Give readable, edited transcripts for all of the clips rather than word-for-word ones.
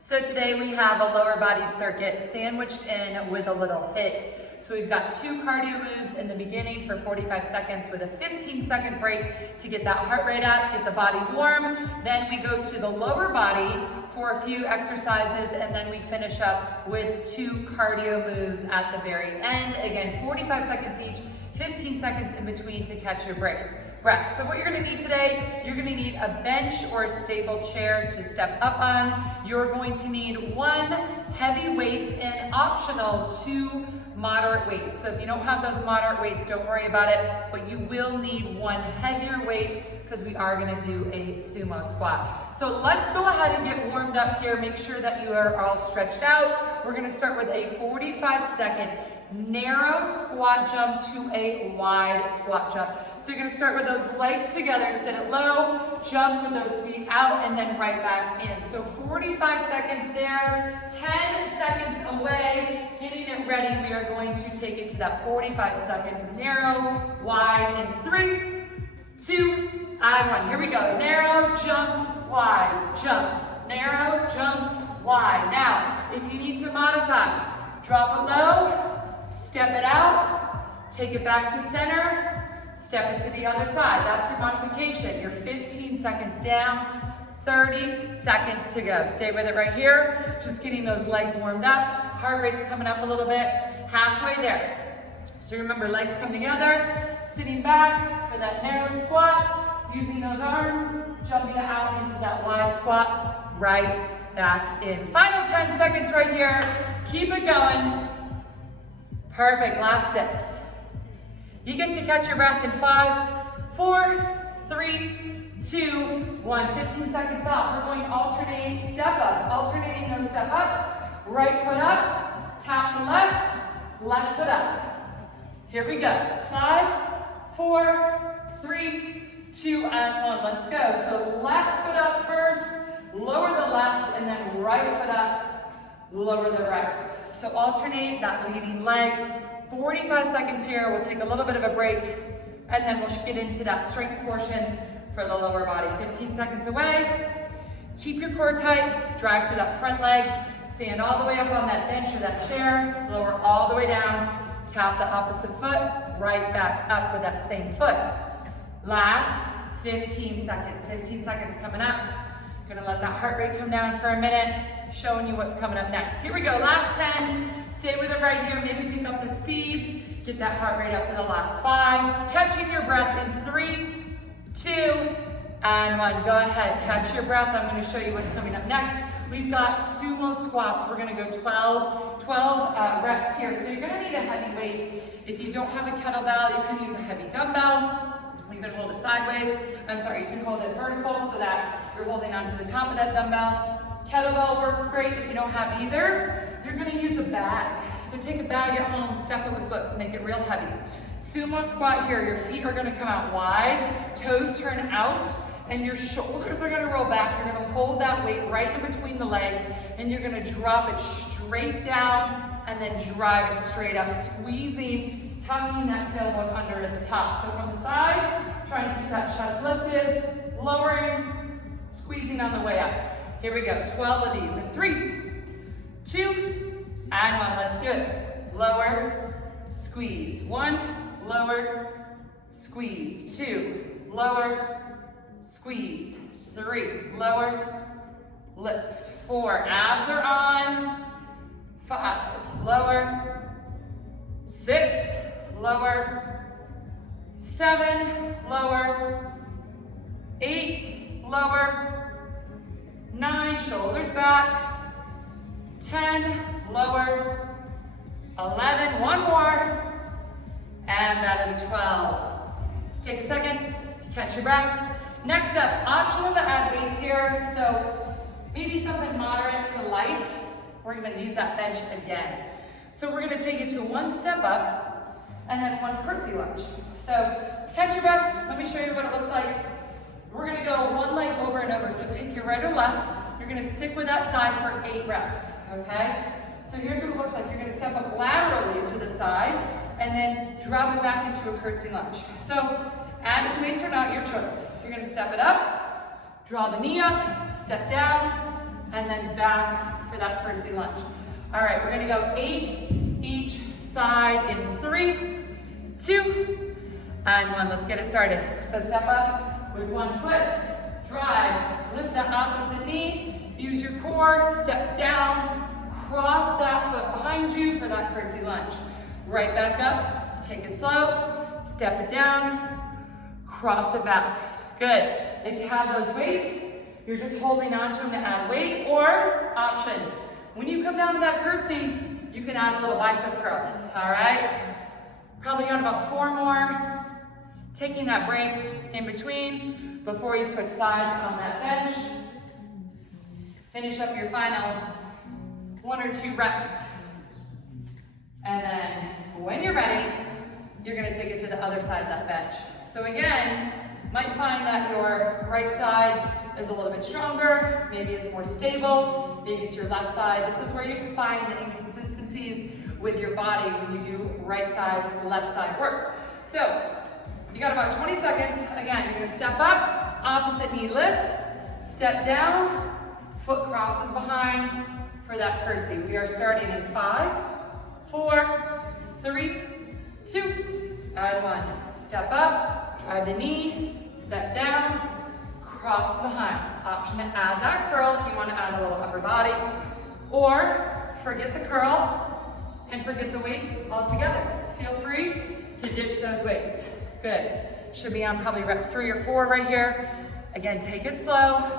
So today we have a lower body circuit sandwiched in with a little HIIT. So we've got 2 cardio moves in the beginning for 45 seconds with a 15-second break to get that heart rate up, get the body warm. Then we go to the lower body for a few exercises, and then we finish up with 2 cardio moves at the very end. Again, 45 seconds each, 15 seconds in between to catch your breath. So what you're gonna need today, you're gonna need a bench or a stable chair to step up on. You're going to need 1 heavy weight and optional 2 moderate weights. So if you don't have those moderate weights, don't worry about it, but you will need 1 heavier weight because we are gonna do a sumo squat. So let's go ahead and get warmed up here. Make sure that you are all stretched out. We're gonna start with a 45-second narrow squat jump to a wide squat jump. So you're gonna start with those legs together, sit it low, jump with those feet out, and then right back in. So 45 seconds there, 10 seconds away, getting it ready. We are going to take it to that 45-second narrow, wide, in 3, 2, and 1. Here we go. Narrow, jump, wide, jump. Narrow, jump, wide. Now, if you need to modify, drop it low, step it out, take it back to center, step it to the other side. That's your modification. You're 15 seconds down, 30 seconds to go. Stay with it right here. Just getting those legs warmed up. Heart rate's coming up a little bit. Halfway there. So remember, legs come together, sitting back for that narrow squat, using those arms, jumping out into that wide squat, right back in. Final 10 seconds right here. Keep it going. Perfect, last 6. You get to catch your breath in 5, 4, 3, 2, 1. 15 seconds off. We're going to alternate step-ups. Alternating those step-ups. Right foot up, tap the left, left foot up. Here we go. 5, 4, 3, 2, and 1. Let's go. So left foot up first, lower the left, and then right foot up, lower the right. So alternate that leading leg. 45 seconds here. We'll take a little bit of a break, and then we'll get into that strength portion for the lower body. 15 seconds away. Keep your core tight. Drive through that front leg. Stand all the way up on that bench or that chair. Lower all the way down. Tap the opposite foot. Right back up with that same foot. Last 15 seconds. 15 seconds coming up. Gonna let that heart rate come down for a minute, showing you what's coming up next. Here we go, last 10. Stay with it right here, maybe pick up the speed, get that heart rate up for the last 5. Catching your breath in 3, 2, and 1. Go ahead, catch your breath. I'm gonna show you what's coming up next. We've got sumo squats. We're gonna go 12 reps here. So you're gonna need a heavy weight. If you don't have a kettlebell, you can use a heavy dumbbell. You can hold it sideways. You can hold it vertical so that you're holding onto the top of that dumbbell. Kettlebell works great if you don't have either. You're gonna use a bag. So take a bag at home, stuff it with books, make it real heavy. Sumo squat here, your feet are gonna come out wide, toes turn out, and your shoulders are gonna roll back. You're gonna hold that weight right in between the legs, and you're gonna drop it straight down, and then drive it straight up, squeezing, tucking that tailbone under at the top. So from the side, trying to keep that chest lifted, lowering, squeezing on the way up. Here we go, 12 of these in 3, 2, and 1. Let's do it. Lower, squeeze. 1, lower, squeeze. 2, lower, squeeze. 3, lower, lift. 4, abs are on. 5, lower. 6, lower. 7, lower. 8, lower. 9, shoulders back. 10, lower. 11, 1 more. And that is 12. Take a second, catch your breath. Next up, optional to add weights here. So maybe something moderate to light. We're gonna use that bench again. So we're gonna take it to 1 step up and then 1 curtsy lunge. So catch your breath, let me show you what it looks like. We're gonna go 1 leg over and over. So pick your right or left. You're gonna stick with that side for 8 reps, okay? So here's what it looks like. You're gonna step up laterally to the side and then drop it back into a curtsy lunge. So add weights or not, your choice. You're gonna step it up, draw the knee up, step down, and then then back for that curtsy lunge. All right, we're gonna go 8 each side in 3, 2, and 1. Let's get it started. So step up with one foot, drive, lift that opposite knee, use your core, step down, cross that foot behind you for that curtsy lunge. Right back up, take it slow, step it down, cross it back. Good. If you have those weights, you're just holding on to them to add weight, or option. When you come down to that curtsy, you can add a little bicep curl, all right? Probably got about 4 more. Taking that break in between before you switch sides on that bench. Finish up your final 1 or 2 reps. And then when you're ready, you're gonna take it to the other side of that bench. So again, might find that your right side is a little bit stronger, maybe it's more stable, maybe it's your left side. This is where you can find the inconsistencies with your body when you do right side, left side work. So, you got about 20 seconds. Again, you're gonna step up, opposite knee lifts, step down, foot crosses behind for that curtsy. We are starting in 5, 4, 3, 2, and 1. Step up, drive the knee, step down, cross behind. Option to add that curl if you want to add a little upper body, or forget the curl and forget the weights altogether. Feel free to ditch those weights. Good. Should be on probably rep 3 or 4 right here. Again, take it slow.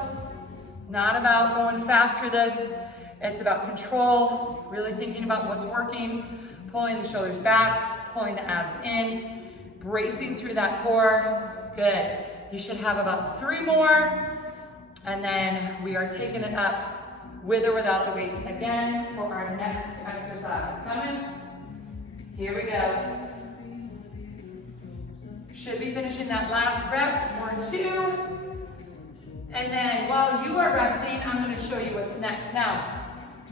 It's not about going fast for this. It's about control, really thinking about what's working, pulling the shoulders back, pulling the abs in, bracing through that core. Good. You should have about 3 more. And then we are taking it up with or without the weights again for our next exercise. Coming. Here we go. Should be finishing that last rep or 2. And then while you are resting, I'm going to show you what's next. Now,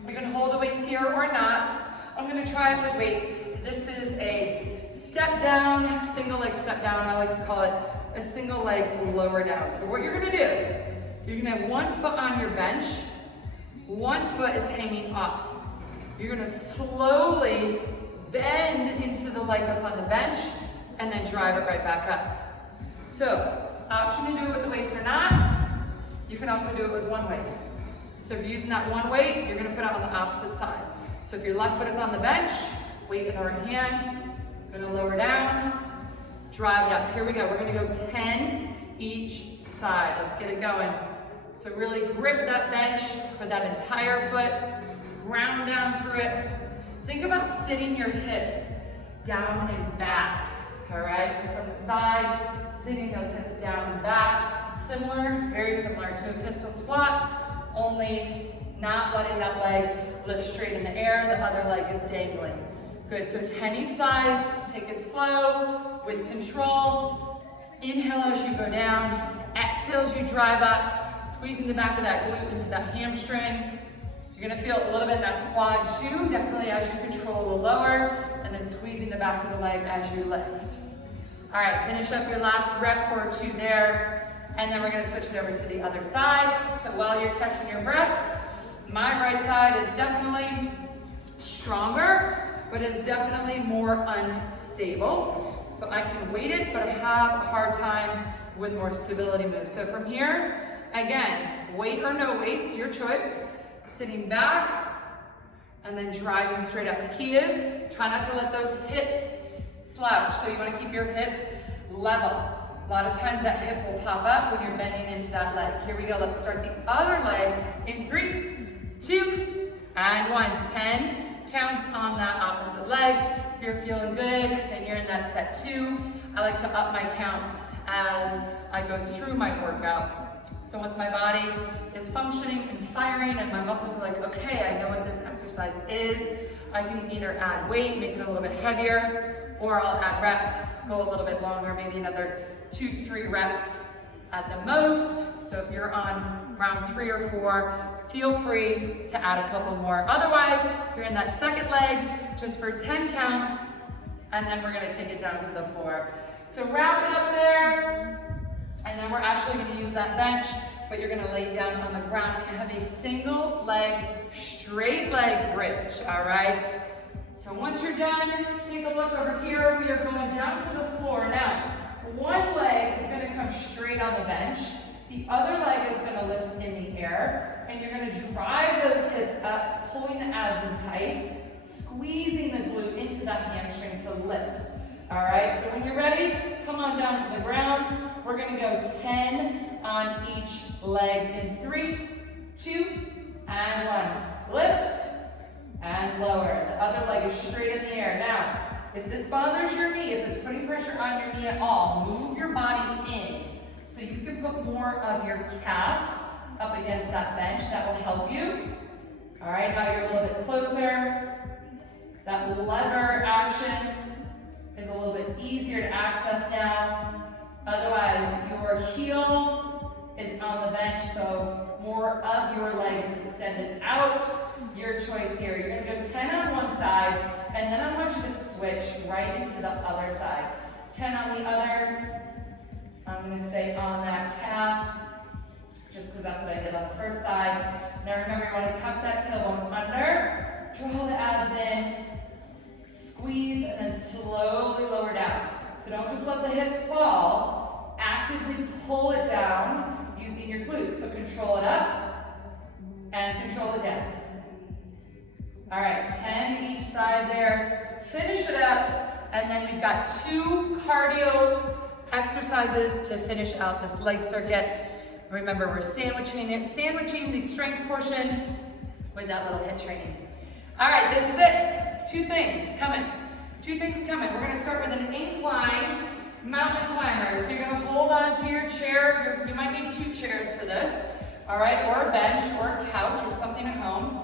you're going to hold the weights here or not. I'm going to try it with weights. This is a step down, single leg step down. I like to call it a single leg lower down. So what you're going to do, you're going to have 1 foot on your bench, 1 foot is hanging off. You're going to slowly bend into the leg that's on the bench and then drive it right back up. So, option to do it with the weights or not. You can also do it with 1 weight. So if you're using that 1 weight, you're gonna put it on the opposite side. So if your left foot is on the bench, weight in the right hand, gonna lower down, drive it up. Here we go, we're gonna go 10 each side. Let's get it going. So really grip that bench for that entire foot, ground down through it. Think about sitting your hips down and back. All right, so from the side, sitting those hips down and back. Similar, very similar to a pistol squat, only not letting that leg lift straight in the air, the other leg is dangling. Good, so 10 each side, take it slow, with control. Inhale as you go down, exhale as you drive up, squeezing the back of that glute into that hamstring. You're gonna feel a little bit in that quad too, definitely as you control the lower, and then squeezing the back of the leg as you lift. All right, finish up your last rep or 2 there, and then we're gonna switch it over to the other side. So while you're catching your breath, my right side is definitely stronger, but it's definitely more unstable. So I can weight it, but I have a hard time with more stability moves. So from here, again, weight or no weights, your choice. Sitting back, and then driving straight up. The key is, try not to let those hips slouch. So you wanna keep your hips level. A lot of times that hip will pop up when you're bending into that leg. Here we go, let's start the other leg in 3, 2, and 1. 10 counts on that opposite leg. If you're feeling good and you're in that set 2, I like to up my counts as I go through my workout. So once my body is functioning and firing and my muscles are like, okay, I know what this exercise is, I can either add weight, make it a little bit heavier, or I'll add reps, go a little bit longer, maybe another 2, 3 reps at the most. So if you're on round 3 or 4, feel free to add a couple more. Otherwise, you're in that second leg just for 10 counts, and then we're gonna take it down to the floor. So wrap it up there, and then we're actually gonna use that bench but you're gonna lay down on the ground. We have a single leg, straight leg bridge, all right? So once you're done, take a look over here. We are going down to the floor. Now, one leg is gonna come straight on the bench. The other leg is gonna lift in the air, and you're gonna drive those hips up, pulling the abs in tight, squeezing the glute into that hamstring to lift. All right, so when you're ready, come on down to the ground. We're gonna go 10 on each leg in 3, 2, and 1. Lift and lower. The other leg is straight in the air. Now, if this bothers your knee, if it's putting pressure on your knee at all, move your body in. So you can put more of your calf up against that bench. That will help you. All right, now you're a little bit closer. That lever action is a little bit easier to access now. Otherwise, your heel is on the bench, so more of your leg is extended out. Your choice here. You're gonna go 10 on one side, and then I want you to switch right into the other side. 10 on the other. I'm gonna stay on that calf, just because that's what I did on the first side. Now remember, you wanna tuck that tailbone under, draw the abs in, squeeze, and then slowly lower down. So don't just let the hips fall, actively pull it down using your glutes. So control it up and control it down. All right, 10 each side there. Finish it up, and then we've got 2 cardio exercises to finish out this leg circuit. Remember, we're sandwiching the strength portion with that little HIIT training. All right, this is it. 2 things coming. We're gonna start with an incline mountain climber. So you're gonna hold on to your chair. You might need 2 chairs for this, all right, or a bench or a couch or something at home.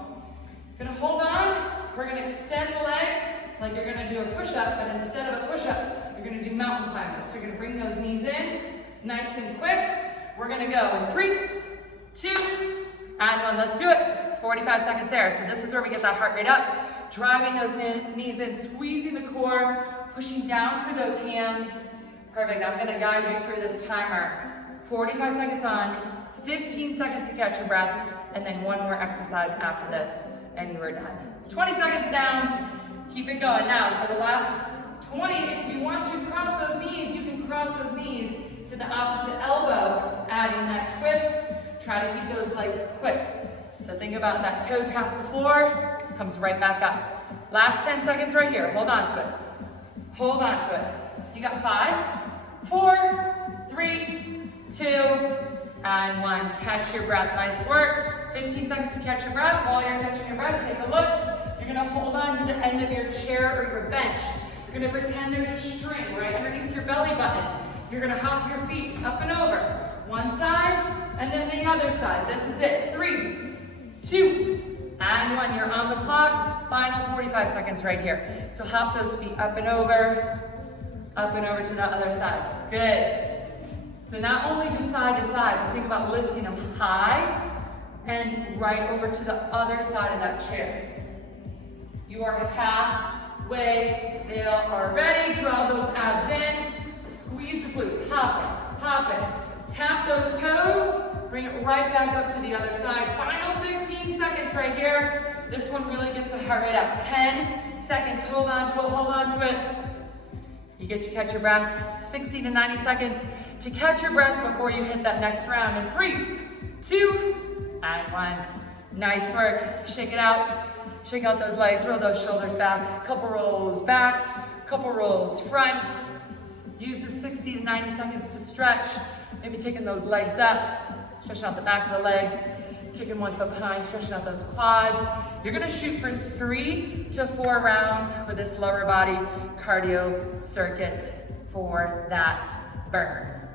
You're gonna hold on. We're gonna extend the legs like you're gonna do a push-up, but instead of a push-up, you're gonna do mountain climbers. So you're gonna bring those knees in, nice and quick. We're gonna go in 3, 2, and 1. Let's do it. 45 seconds there. So this is where we get that heart rate up, driving those knees in, squeezing the core, pushing down through those hands. Perfect. I'm gonna guide you through this timer. 45 seconds on, 15 seconds to catch your breath, and then 1 more exercise after this, and you are done. 20 seconds down. Keep it going. Now, for the last 20, if you want to cross those knees, you can cross those knees to the opposite elbow, adding that twist. Try to keep those legs quick. So think about that toe taps the floor, comes right back up. Last 10 seconds right here. Hold on to it. Hold on to it. You got 5, 4, 3, 2, and 1. Catch your breath. Nice work. 15 seconds to catch your breath. While you're catching your breath, take a look. You're gonna hold on to the end of your chair or your bench. You're gonna pretend there's a string right underneath your belly button. You're gonna hop your feet up and over. One side, and then the other side. This is it. 3, 2, and 1. You're on the clock. Final 45 seconds right here. So hop those feet up and over to the other side. Good. So not only just side to side, but think about lifting them high and right over to the other side of that chair. You are halfway there already. Draw those abs in. Squeeze the glutes. Hop it. Tap those toes. Bring it right back up to the other side. Final 15 seconds right here. This one really gets the heart rate up. 10 seconds. Hold on to it. You get to catch your breath. 60 to 90 seconds to catch your breath before you hit that next round. In 3, 2, and 1. Nice work. Shake it out. Shake out those legs. Roll those shoulders back. Couple rolls back. Couple rolls front. Use the 60 to 90 seconds to stretch. Maybe taking those legs up. Stretching out the back of the legs. Kicking 1 foot behind. Stretching out those quads. You're going to shoot for 3 to 4 rounds with this lower body cardio circuit for that burn.